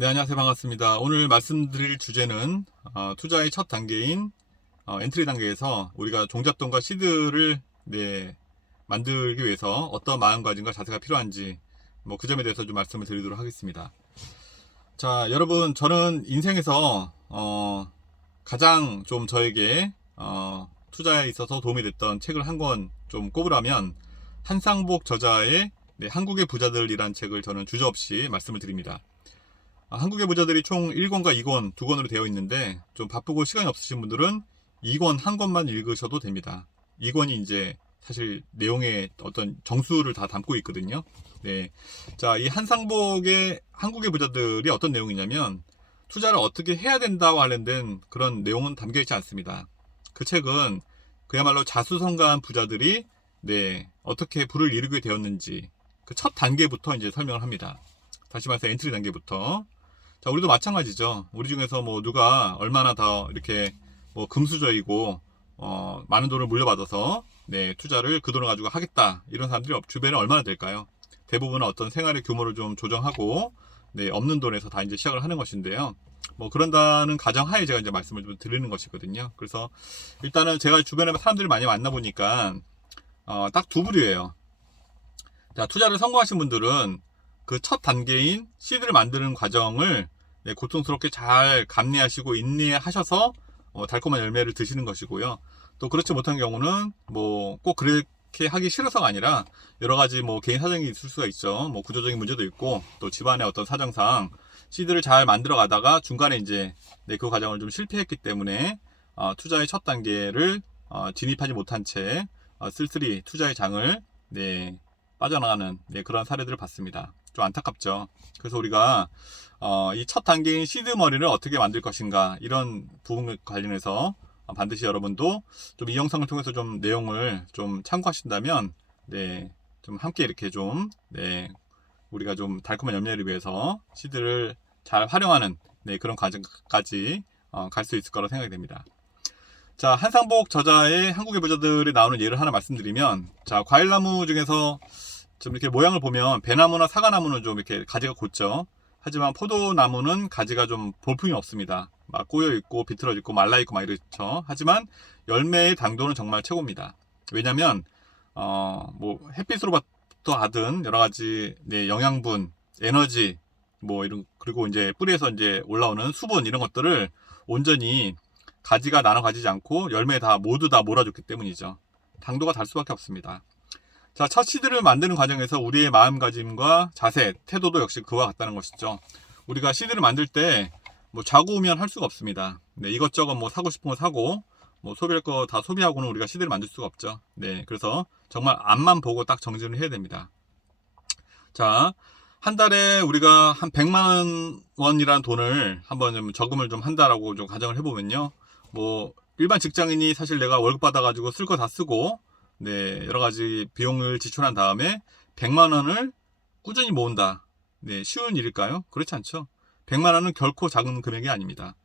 네, 안녕하세요. 반갑습니다. 오늘 말씀드릴 주제는 투자의 첫 단계인 엔트리 단계에서 우리가 종잣돈과 시드를 만들기 위해서 어떤 마음가짐과 자세가 필요한지 그 점에 대해서 좀 말씀을 드리도록 하겠습니다. 자, 여러분, 저는 인생에서 가장 좀 저에게 투자에 있어서 도움이 됐던 책을 한 권 좀 꼽으라면 한상복 저자의 한국의 부자들이란 책을 저는 주저없이 말씀을 드립니다. 한국의 부자들이 총 1권과 2권, 2권으로 되어 있는데 좀 바쁘고 시간이 없으신 분들은 2권 한 권만 읽으셔도 됩니다. 2권이 이제 사실 내용의 어떤 정수를 다 담고 있거든요. 네. 자, 이 한상복의 한국의 부자들이 어떤 내용이냐면 투자를 어떻게 해야 된다와 관련된 그런 내용은 담겨 있지 않습니다. 그 책은 그야말로 자수성가한 부자들이 어떻게 부를 이루게 되었는지 그 첫 단계부터 이제 설명을 합니다. 다시 말해서 엔트리 단계부터. 자, 우리도 마찬가지죠. 우리 중에서 누가 얼마나 더 이렇게 금수저이고 많은 돈을 물려받아서 투자를 그 돈을 가지고 하겠다 이런 사람들이 주변에 얼마나 될까요? 대부분은 어떤 생활의 규모를 좀 조정하고 없는 돈에서 다 이제 시작을 하는 것인데요. 그런다는 가정하에 제가 이제 말씀을 좀 드리는 것이거든요. 그래서 일단은 제가 주변에 사람들을 많이 만나 보니까 딱 두 부류예요. 자, 투자를 성공하신 분들은 그 첫 단계인 시드를 만드는 과정을 고통스럽게 잘 감내하시고 인내하셔서 달콤한 열매를 드시는 것이고요. 또 그렇지 못한 경우는 꼭 그렇게 하기 싫어서가 아니라 여러 가지 개인 사정이 있을 수가 있죠. 구조적인 문제도 있고 또 집안의 어떤 사정상 시드를 잘 만들어 가다가 중간에 이제 그 과정을 좀 실패했기 때문에 투자의 첫 단계를 진입하지 못한 채 쓸쓸히 투자의 장을 빠져나가는 그런 사례들을 봤습니다. 좀 안타깝죠. 그래서 우리가 이 첫 단계인 시드 머리를 어떻게 만들 것인가 이런 부분 관련해서 반드시 여러분도 좀 이 영상을 통해서 좀 내용을 좀 참고하신다면 좀 함께 이렇게 좀 우리가 좀 달콤한 열매를 위해서 시드를 잘 활용하는 그런 과정까지 갈 수 있을 거라고 생각이 됩니다. 자, 한상복 저자의 한국의 부자들이 나오는 예를 하나 말씀드리면, 자, 과일나무 중에서 좀 이렇게 모양을 보면 배나무나 사과나무는 좀 이렇게 가지가 곧죠. 하지만 포도나무는 가지가 좀 볼품이 없습니다. 막 꼬여 있고 비틀어 있고 말라 있고 막 이렇죠. 하지만 열매의 당도는 정말 최고입니다. 왜냐면 햇빛으로부터 하든 여러 가지 영양분, 에너지 이런 그리고 이제 뿌리에서 이제 올라오는 수분 이런 것들을 온전히 가지가 나눠 가지지 않고 열매에 모두 다 몰아줬기 때문이죠. 당도가 달 수밖에 없습니다. 자, 첫 시드를 만드는 과정에서 우리의 마음가짐과 자세, 태도도 역시 그와 같다는 것이죠. 우리가 시드를 만들 때 자고 오면 할 수가 없습니다. 이것저것 사고 싶은 거 사고 소비할 거 다 소비하고는 우리가 시드를 만들 수가 없죠. 그래서 정말 앞만 보고 딱 정진을 해야 됩니다. 자, 한 달에 우리가 한 100만 원이라는 돈을 한번 좀 저금을 좀 한다라고 좀 가정을 해보면요. 일반 직장인이 사실 내가 월급 받아가지고 쓸 거 다 쓰고 여러 가지 비용을 지출한 다음에 100만 원을 꾸준히 모은다. 쉬운 일일까요? 그렇지 않죠. 100만 원은 결코 작은 금액이 아닙니다.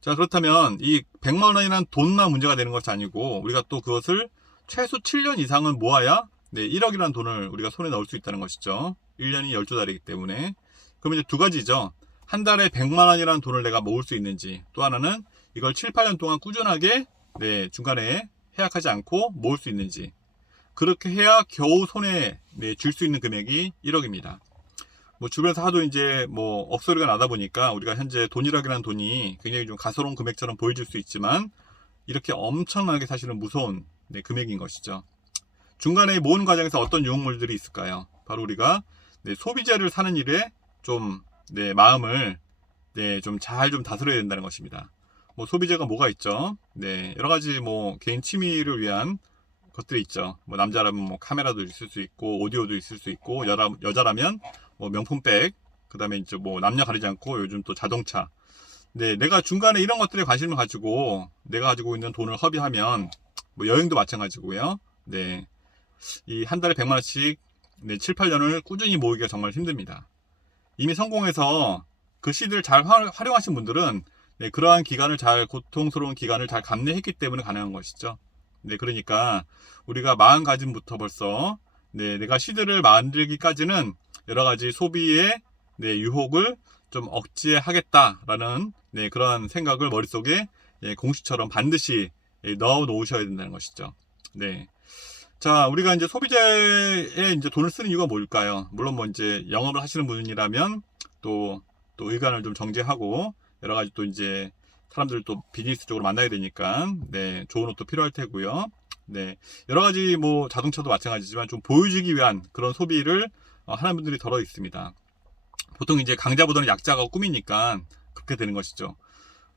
자, 그렇다면 이 100만 원이란 돈만 문제가 되는 것이 아니고 우리가 또 그것을 최소 7년 이상은 모아야 1억이라는 돈을 우리가 손에 넣을 수 있다는 것이죠. 1년이 12달이기 때문에. 그러면 이제 두 가지죠. 한 달에 100만 원이라는 돈을 내가 모을 수 있는지, 또 하나는 이걸 7, 8년 동안 꾸준하게 중간에 해약하지 않고 모을 수 있는지. 그렇게 해야 겨우 손에 쥘 수 있는 금액이 1억입니다. 주변에서 하도 이제 억소리가 나다 보니까 우리가 현재 돈이라는 돈이 굉장히 좀 가소로운 금액처럼 보여질 수 있지만 이렇게 엄청나게 사실은 무서운 금액인 것이죠. 중간에 모으는 과정에서 어떤 유혹물들이 있을까요? 바로 우리가 소비재를 사는 일에 좀 마음을 좀 잘 좀 다스려야 된다는 것입니다. 소비재가 뭐가 있죠? 여러 가지 개인 취미를 위한 것들이 있죠. 남자라면 카메라도 있을 수 있고 오디오도 있을 수 있고 여자라면 명품백, 그다음에 이제 남녀 가리지 않고 요즘 또 자동차. 내가 중간에 이런 것들에 관심을 가지고 내가 가지고 있는 돈을 허비하면 여행도 마찬가지고요. 이 한 달에 100만 원씩 7, 8년을 꾸준히 모으기가 정말 힘듭니다. 이미 성공해서 그 시드를 잘 활용하신 분들은 그러한 기간을 고통스러운 기간을 잘 감내했기 때문에 가능한 것이죠. 그러니까 우리가 마음가짐부터 벌써 내가 시드를 만들기까지는 여러 가지 소비의 유혹을 좀 억제하겠다라는 네, 그런 생각을 머릿속에 예, 공식처럼 반드시 예, 넣어 놓으셔야 된다는 것이죠. 네. 자, 우리가 이제 소비재에 이제 돈을 쓰는 이유가 뭘까요? 물론 뭐 이제 영업을 하시는 분이라면 또 의관을 좀 정제하고 여러 가지 또 이제 사람들 또 비즈니스 쪽으로 만나야 되니까 네, 좋은 옷도 필요할 테고요. 네, 여러 가지 뭐 자동차도 마찬가지지만 좀 보여주기 위한 그런 소비를 하는 분들이 더러 있습니다. 보통 이제 강자보다는 약자가 꿈이니까 그렇게 되는 것이죠.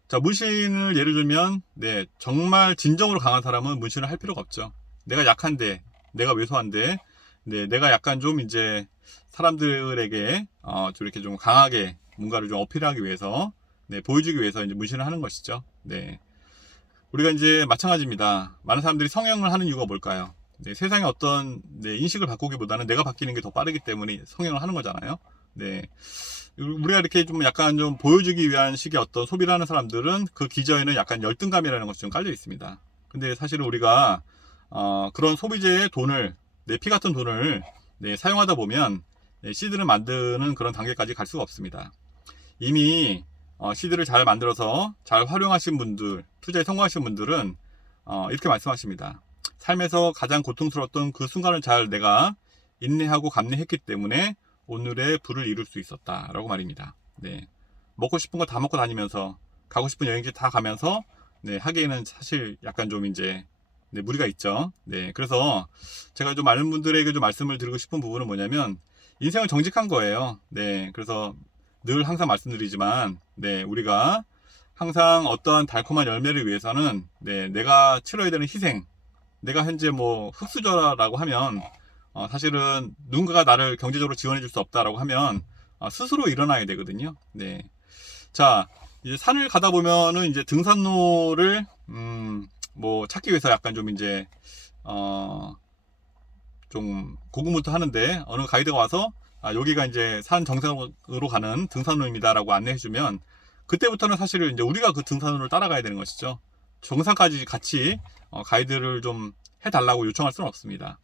자, 문신을 예를 들면 네, 정말 진정으로 강한 사람은 문신을 할 필요가 없죠. 내가 약한데, 내가 왜소한데, 네, 내가 약간 좀 이제 사람들에게 좀 이렇게 좀 강하게 뭔가를 좀 어필하기 위해서, 네, 보여주기 위해서 이제 문신을 하는 것이죠. 네, 우리가 이제 마찬가지입니다. 많은 사람들이 성형을 하는 이유가 뭘까요? 네, 세상의 어떤 네, 인식을 바꾸기보다는 내가 바뀌는 게 더 빠르기 때문에 성형을 하는 거잖아요. 네, 우리가 이렇게 좀 약간 좀 보여주기 위한 식의 어떤 소비를 하는 사람들은 그 기저에는 약간 열등감이라는 것이 좀 깔려 있습니다. 근데 사실은 우리가 그런 소비재의 돈을, 내 피 같은 돈을 네, 사용하다 보면 네, 시드를 만드는 그런 단계까지 갈 수가 없습니다. 이미 시드를 잘 만들어서 잘 활용하신 분들, 투자에 성공하신 분들은 이렇게 말씀하십니다. 삶에서 가장 고통스러웠던 그 순간을 잘 내가 인내하고 감내했기 때문에 오늘의 부를 이룰 수 있었다 라고 말입니다. 네, 먹고 싶은 거 다 먹고 다니면서 가고 싶은 여행지 다 가면서 네, 하기에는 사실 약간 좀 이제 네, 무리가 있죠. 네, 그래서 제가 좀 많은 분들에게 좀 말씀을 드리고 싶은 부분은 뭐냐면 인생은 정직한 거예요. 네, 그래서 늘 항상 말씀드리지만 네, 우리가 항상 어떠한 달콤한 열매를 위해서는 네, 내가 치러야 되는 희생, 내가 현재 뭐 흙수저라고 하면 사실은 누군가가 나를 경제적으로 지원해 줄 수 없다라고 하면 스스로 일어나야 되거든요. 네, 자, 이제 산을 가다 보면은 이제 등산로를 뭐 찾기 위해서 약간 좀 이제 좀 고군분투하는데 어느 가이드가 와서 여기가 이제 산 정상으로 가는 등산로입니다라고 안내해주면 그때부터는 사실은 이제 우리가 그 등산로를 따라가야 되는 것이죠. 정상까지 같이 가이드를 좀 해달라고 요청할 수는 없습니다.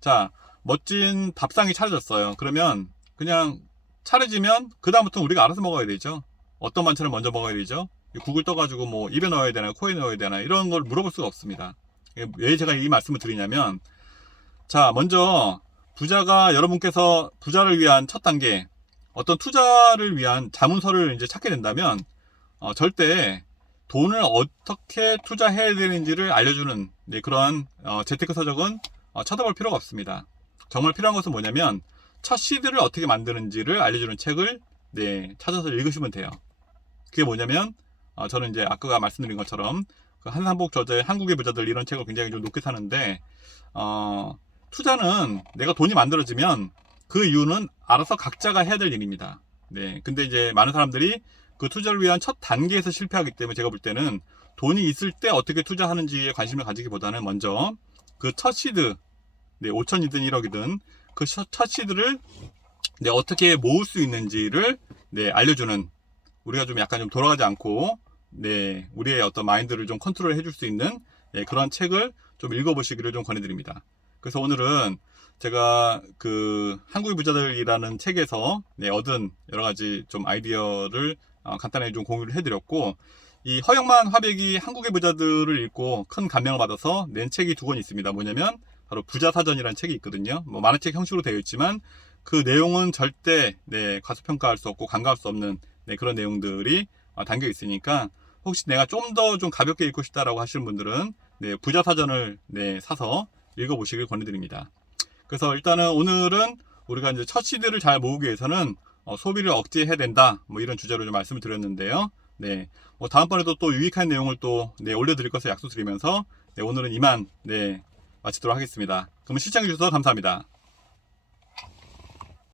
자, 멋진 밥상이 차려졌어요. 그러면 그냥 차려지면 그 다음부터는 우리가 알아서 먹어야 되죠. 어떤 반찬을 먼저 먹어야 되죠? 국을 떠가지고 뭐 입에 넣어야 되나 코에 넣어야 되나 이런 걸 물어볼 수가 없습니다. 왜 제가 이 말씀을 드리냐면, 자, 먼저 부자가 여러분께서 부자를 위한 첫 단계 어떤 투자를 위한 자문서를 이제 찾게 된다면 절대 돈을 어떻게 투자해야 되는지를 알려주는 네, 그런 재테크 서적은 쳐다볼 필요가 없습니다. 정말 필요한 것은 뭐냐면 첫 시드를 어떻게 만드는지를 알려주는 책을 네, 찾아서 읽으시면 돼요. 그게 뭐냐면 저는 이제 아까 말씀드린 것처럼 그 한산복 저자의 한국의 부자들 이런 책을 굉장히 좀 높게 사는데 투자는 내가 돈이 만들어지면 그 이유는 알아서 각자가 해야 될 일입니다. 네, 근데 이제 많은 사람들이 그 투자를 위한 첫 단계에서 실패하기 때문에 제가 볼 때는 돈이 있을 때 어떻게 투자하는지에 관심을 가지기보다는 먼저 그 첫 시드, 네, 5천이든 1억이든 그 첫 시드를 네, 어떻게 모을 수 있는지를 네, 알려주는, 우리가 좀 약간 좀 돌아가지 않고 네, 우리의 어떤 마인드를 좀 컨트롤 해줄 수 있는 네, 그런 책을 좀 읽어보시기를 좀 권해드립니다. 그래서 오늘은 제가 그 한국의 부자들이라는 책에서 네, 얻은 여러 가지 좀 아이디어를 간단하게 좀 공유를 해드렸고, 이 허영만 화백이 한국의 부자들을 읽고 큰 감명을 받아서 낸 책이 두 권 있습니다. 뭐냐면 바로 부자사전이라는 책이 있거든요. 뭐 만화책 형식으로 되어 있지만 그 내용은 절대 네, 과소평가할 수 없고 간과할 수 없는 네, 그런 내용들이 담겨 있으니까 혹시 내가 좀 더 좀 가볍게 읽고 싶다라고 하시는 분들은 네, 부자사전을 네, 사서 읽어보시길 권해드립니다. 그래서 일단은 오늘은 우리가 이제 첫 시드를 잘 모으기 위해서는 소비를 억제해야 된다, 뭐 이런 주제로 좀 말씀을 드렸는데요. 네, 뭐 다음번에도 또 유익한 내용을 또 네, 올려드릴 것을 약속드리면서 네, 오늘은 이만 네, 마치도록 하겠습니다. 그럼 시청해주셔서 감사합니다.